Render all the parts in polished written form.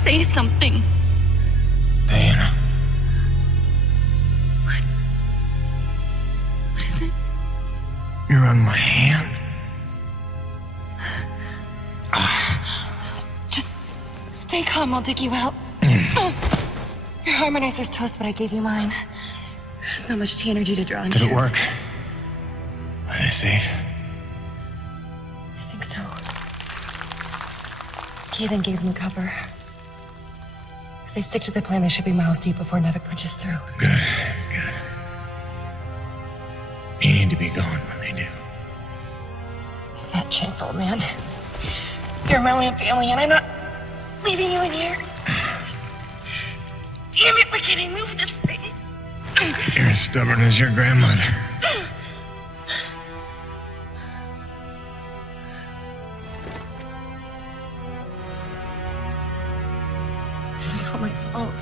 Say something. Diana. What? What is it? You're on my hand. Just stay calm, I'll dig you out. Your harmonizer's toast, but I gave you mine. There's not much energy to draw on. Did here. it work? Are they safe? I think so. Kevin gave them cover. If they stick to the plan, they should be miles deep before Nevik punches through. Good, good. You need to be gone when they do. Fat chance, old man. You're my only family, and I'm not leaving you in here. Damn it, why can't I move this thing? You're as stubborn as your grandmother. This is all my fault.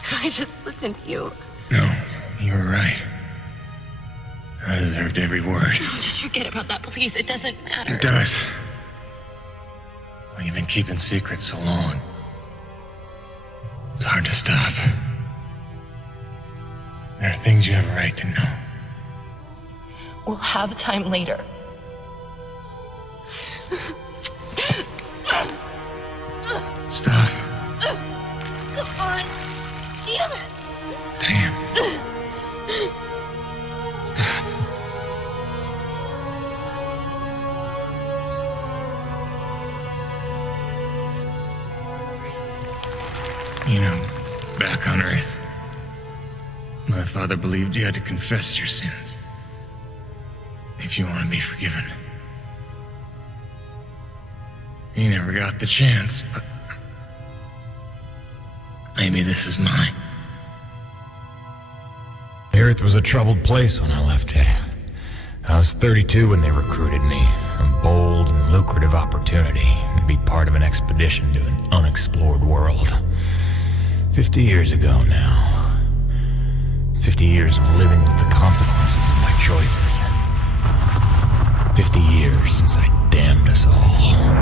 If I just listened to you. No, you were right. I deserved every word. No, just forget about that, please. It doesn't matter. It does. Well, you've been keeping secrets so long. It's hard to stop. There are things you have a right to know. We'll have time later. Stop. Come on. Damn it. Damn. Stop. You know, back on Earth, my father believed you had to confess your sins if you want to be forgiven. He never got the chance, but maybe this is mine. The Earth was a troubled place when I left it. I was 32 when they recruited me. A bold and lucrative opportunity to be part of an expedition to an unexplored world. 50 years ago now. 50 years of living with the consequences of my choices. 50 years since I damned us all.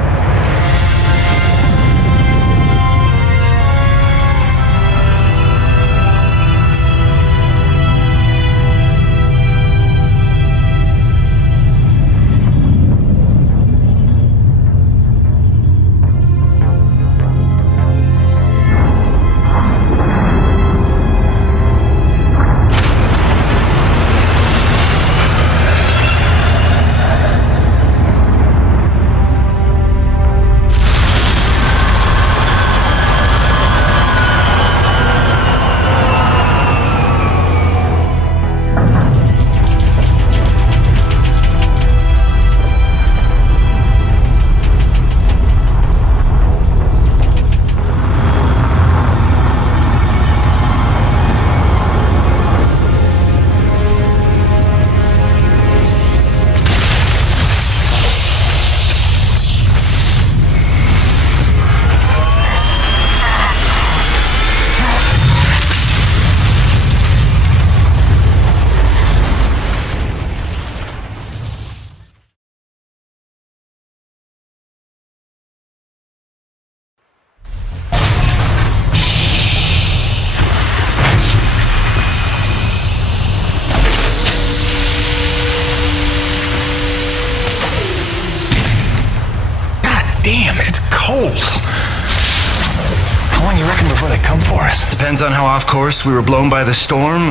Damn, it's cold. How long you reckon before they come for us? Depends on how off course we were blown by the storm.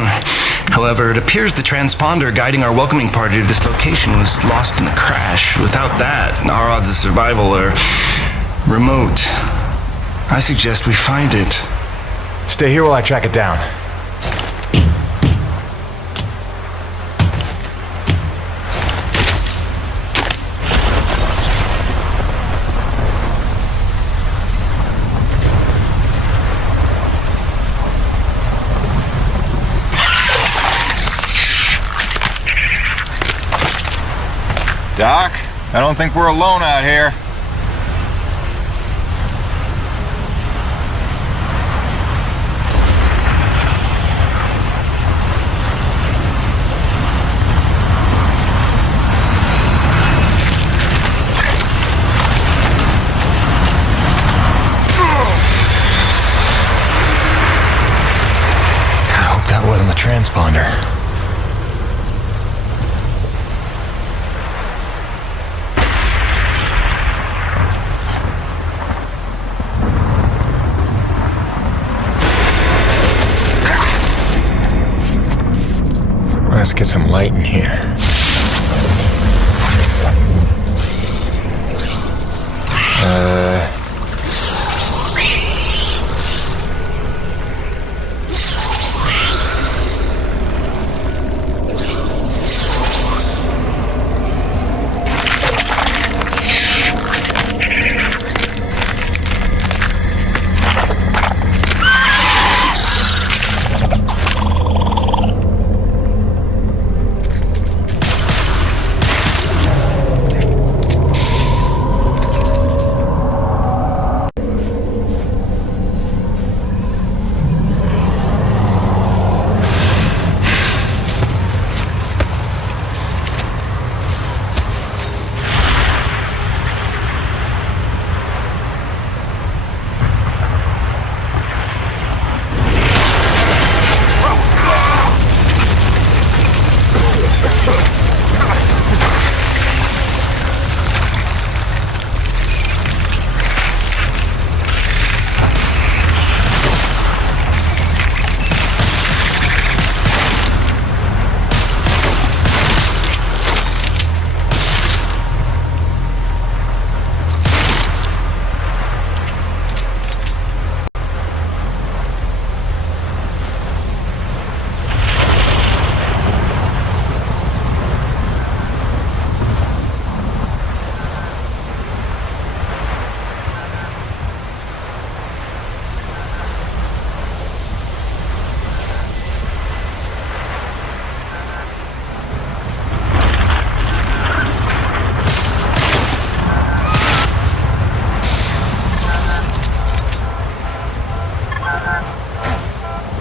However, it appears the transponder guiding our welcoming party to this location was lost in the crash. Without that, our odds of survival are remote. I suggest we find it. Stay here while I track it down. Doc, I don't think we're alone out here. transponder. Let's get some light in here.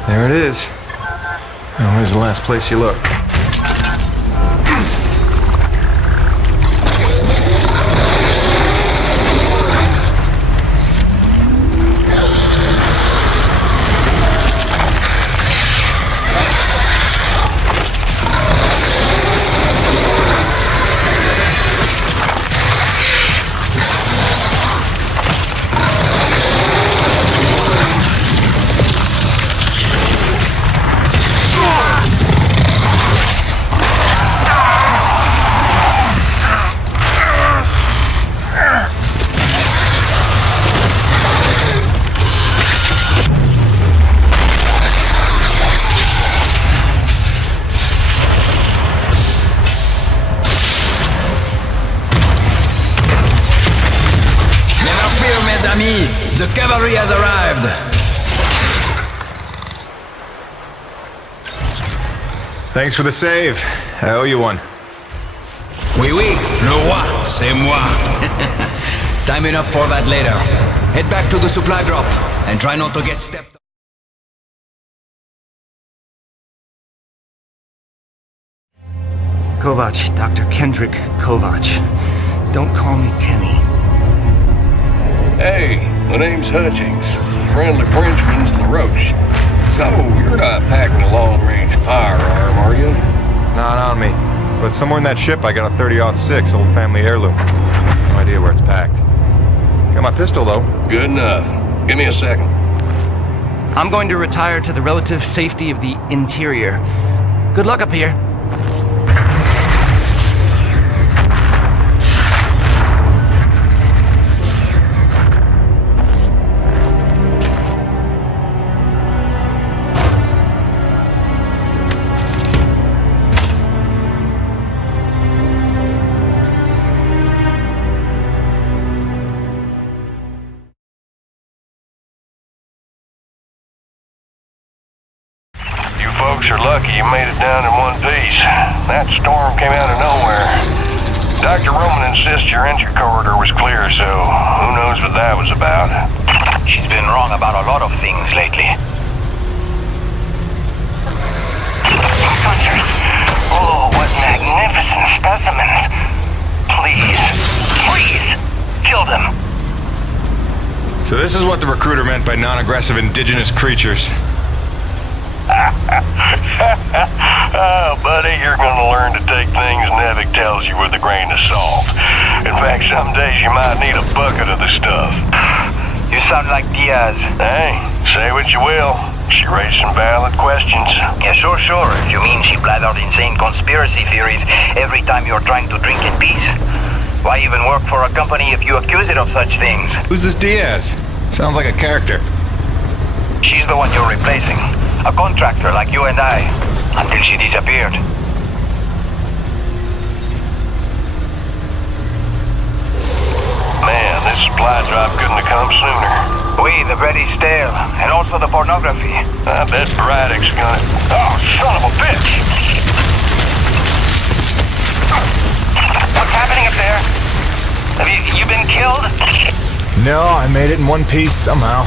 There it is. Now, where's the last place you looked? The cavalry has arrived! Thanks for the save. I owe you one. Oui, oui, le roi, c'est moi. Time enough for that later. Head back to the supply drop and try not to get stepped. Kovac, Dr. Kendrick Kovac. Don't call me Kenny. Hey, my name's Hutchings. Friendly Frenchman's LaRoche. So, you're not packing a long-range firearm, are you? Not on me. But somewhere in that ship I got a 30-06 old family heirloom. No idea where it's packed. Got my pistol, though. Good enough. Give me a second. I'm going to retire to the relative safety of the interior. Good luck up here. Folks are lucky you made it down in one piece. That storm came out of nowhere. Dr. Roman insists your entry corridor was clear, so who knows what that was about. She's been wrong about a lot of things lately. Hunters. Oh, what magnificent specimens. Please, please, kill them. So this is what the recruiter meant by non-aggressive indigenous creatures. you're gonna learn to take things Nevik tells you with a grain of salt. In fact, some days you might need a bucket of the stuff. You sound like Diaz. Hey, say what you will. She raised some valid questions. Yeah, sure. You mean she blathered insane conspiracy theories every time you're trying to drink in peace? Why even work for a company if you accuse it of such things? Who's this Diaz? Sounds like a character. She's the one you're replacing. A contractor like you and I. Until she disappeared. Man, this supply drop couldn't have come sooner. Oui, the bread is stale. And also the pornography. I bet Braddock's gonna... Oh, son of a bitch! What's happening up there? Have you been killed? No, I made it in one piece somehow.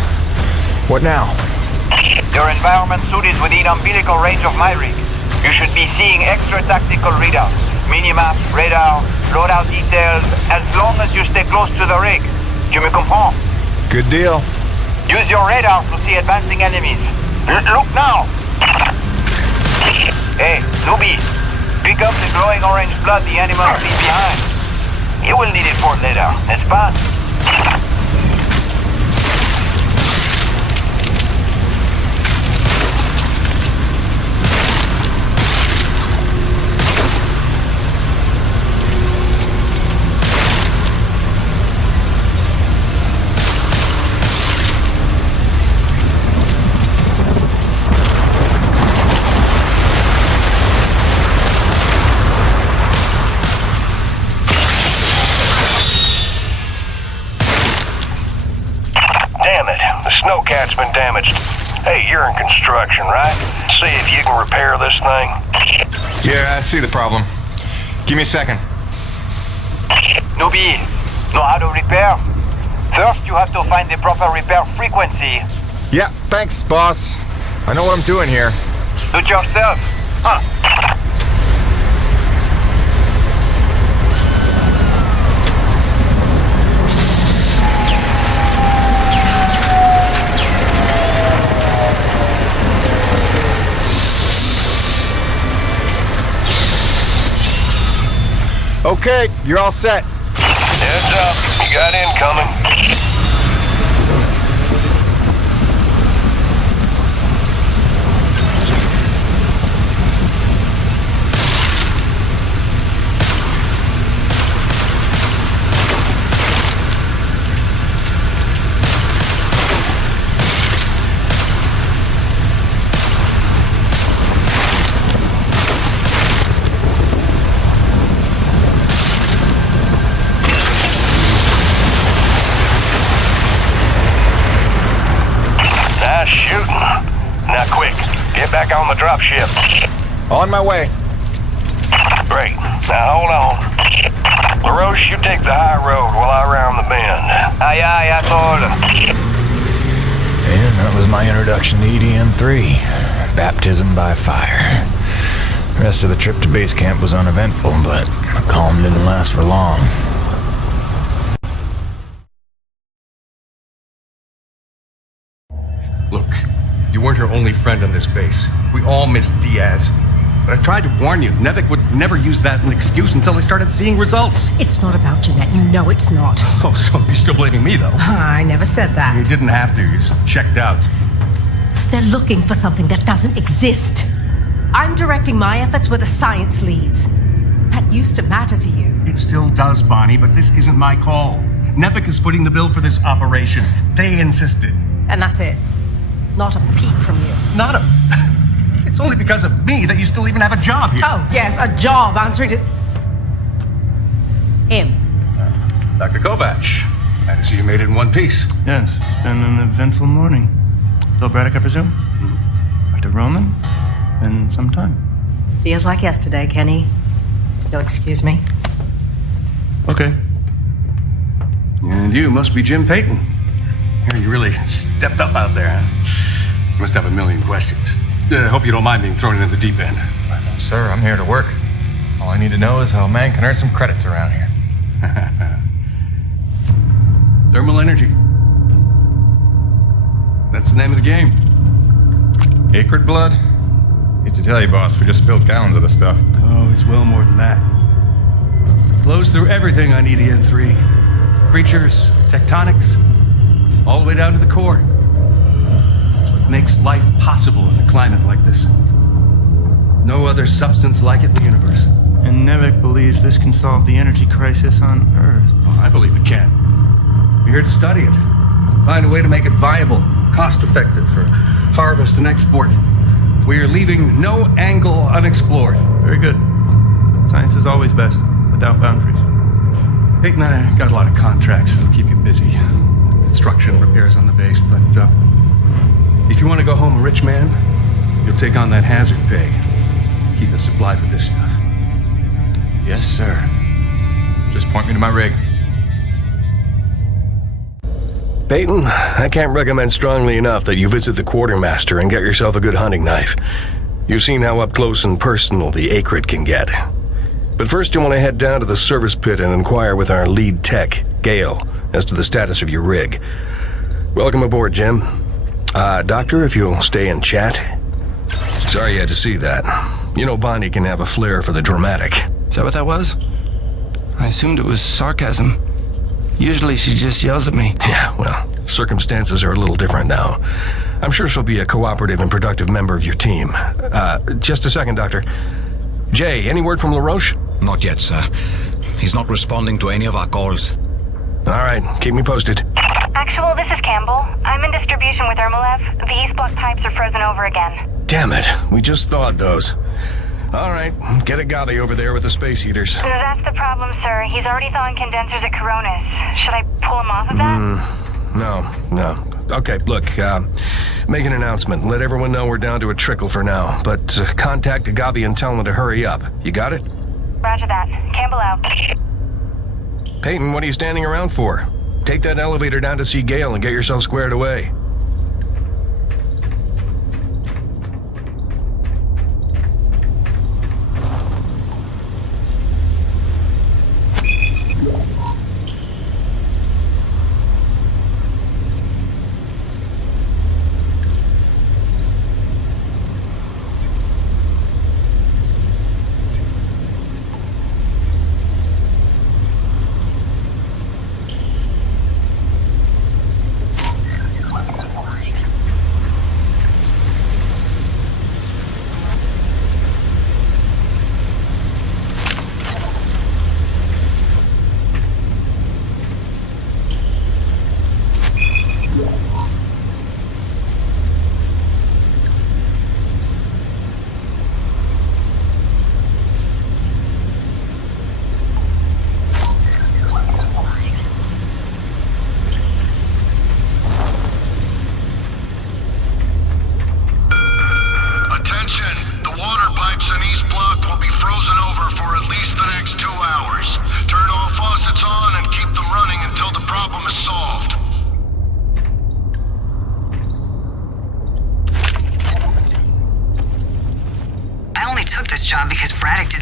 What now? Your environment suit is within umbilical range of my rig. You should be seeing extra tactical readouts. Minimap, radar, loadout details, as long as you stay close to the rig. Tu me comprends? Good deal. Use your radar to see advancing enemies. Look now! Hey, newbie. Pick up the glowing orange blood the animals leave behind. You will need it for later, n'est-ce pas? Snowcat's been damaged. Hey, you're in construction, right? See if you can repair this thing. Yeah, I see the problem. Give me a second. Newbie, know how to repair? First, you have to find the proper repair frequency. Yeah, thanks, boss. I know what I'm doing here. Do it yourself. Huh. Okay, you're all set. Heads up, you got incoming. Back on the dropship. On my way. Great. Now hold on. LaRoche, you take the high road while I round the bend. Aye, asshole. And that was my introduction to EDM-3. Baptism by fire. The rest of the trip to base camp was uneventful, but the calm didn't last for long. Look, you weren't her only friend on this base. We all miss Diaz. But I tried to warn you, Nevik would never use that as an excuse until they started seeing results. It's not about Jeanette, you know it's not. Oh, so you're still blaming me, though? I never said that. You didn't have to, you just checked out. They're looking for something that doesn't exist. I'm directing my efforts where the science leads. That used to matter to you. It still does, Bonnie, but this isn't my call. Nevik is footing the bill for this operation. They insisted. And that's it. Not a peep from you. Not a... It's only because of me that you still even have a job here. Oh, yes, a job answering to... him. Dr. Kovac, I see you made it in one piece. Yes, it's been an eventful morning. Phil Braddock, I presume? Dr. Roman? Been some time. Feels like yesterday, Kenny. You'll excuse me. Okay. And you must be Jim Payton. You really stepped up out there, huh? You must have a million questions. I hope you don't mind being thrown into the deep end. Sir, I'm here to work. All I need to know is how a man can earn some credits around here. Thermal energy. That's the name of the game. Acrid blood? Hate to tell you, boss, we just spilled gallons of the stuff. Oh, it's well more than that. Flows through everything on EDN3. Creatures, tectonics, all the way down to the core. It's what makes life possible in a climate like this. No other substance like it in the universe. And Nevik believes this can solve the energy crisis on Earth. Oh, I believe it can. We're here to study it. Find a way to make it viable, cost-effective for harvest and export. We are leaving no angle unexplored. Very good. Science is always best, without boundaries. Peyton and I got a lot of contracts that'll keep you busy. Construction, repairs on the base, but if you want to go home a rich man, you'll take on that hazard pay. Keep us supplied with this stuff. Yes, sir. Just point me to my rig. Peyton, I can't recommend strongly enough that you visit the quartermaster and get yourself a good hunting knife. You've seen how up close and personal the acrid can get. But first you want to head down to the service pit and inquire with our lead tech, Gale, as to the status of your rig. Welcome aboard, Jim. Doctor, if you'll stay and chat. Sorry you had to see that. You know Bonnie can have a flair for the dramatic. Is that what that was? I assumed it was sarcasm. Usually she just yells at me. Yeah, well, circumstances are a little different now. I'm sure she'll be a cooperative and productive member of your team. Just a second, Doctor. Jay, any word from LaRoche? Not yet, sir. He's not responding to any of our calls. All right, keep me posted. Actual, this is Campbell. I'm in distribution with Ermolev. The East Block pipes are frozen over again. Damn it, we just thawed those. All right, get a Gabi over there with the space heaters. That's the problem, sir. He's already thawing condensers at Coronis. Should I pull him off of that? No. Okay, look, make an announcement. Let everyone know we're down to a trickle for now. But contact Gabi and tell them to hurry up. You got it? Roger that. Campbell out. Peyton, what are you standing around for? Take that elevator down to see Gale and get yourself squared away.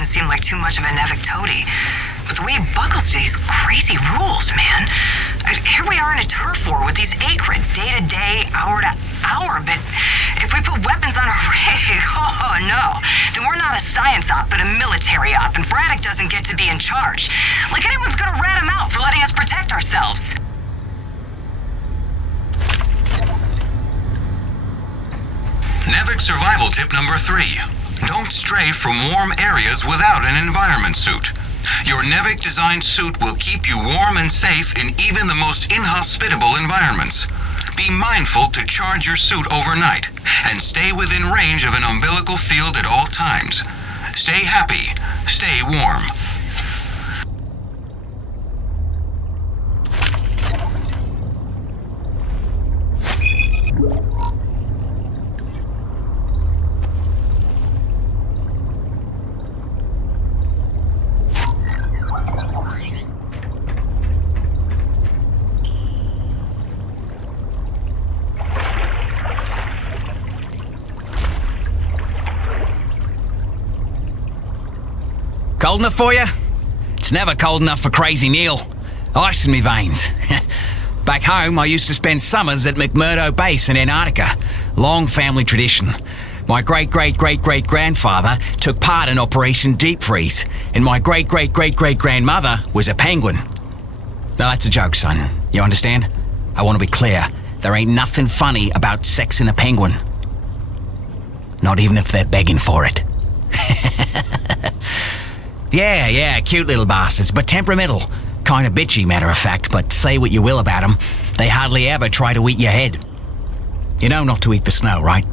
Seem like too much of a Nevik toady. But the way he buckles to these crazy rules, man. Here we are in a turf war with these acrid, day to day, hour to hour, but if we put weapons on a rig, oh no, then we're not a science op, but a military op, and Braddock doesn't get to be in charge. Like anyone's gonna rat him out for letting us protect ourselves. Nevik survival tip number 3. Don't stray from warm areas without an environment suit. Your Nevik-designed suit will keep you warm and safe in even the most inhospitable environments. Be mindful to charge your suit overnight and stay within range of an umbilical field at all times. Stay happy. Stay warm. Cold enough for you? It's never cold enough for Crazy Neil. Ice in me veins. Back home, I used to spend summers at McMurdo Base in Antarctica. Long family tradition. My great-great-great-great-grandfather took part in Operation Deep Freeze, and my great-great-great-great-grandmother was a penguin. Now that's a joke, son. You understand? I want to be clear. There ain't nothing funny about sexing a penguin. Not even if they're begging for it. Yeah, cute little bastards, but temperamental. Kind of bitchy, matter of fact, but say what you will about them, they hardly ever try to eat your head. You know not to eat the snow, right?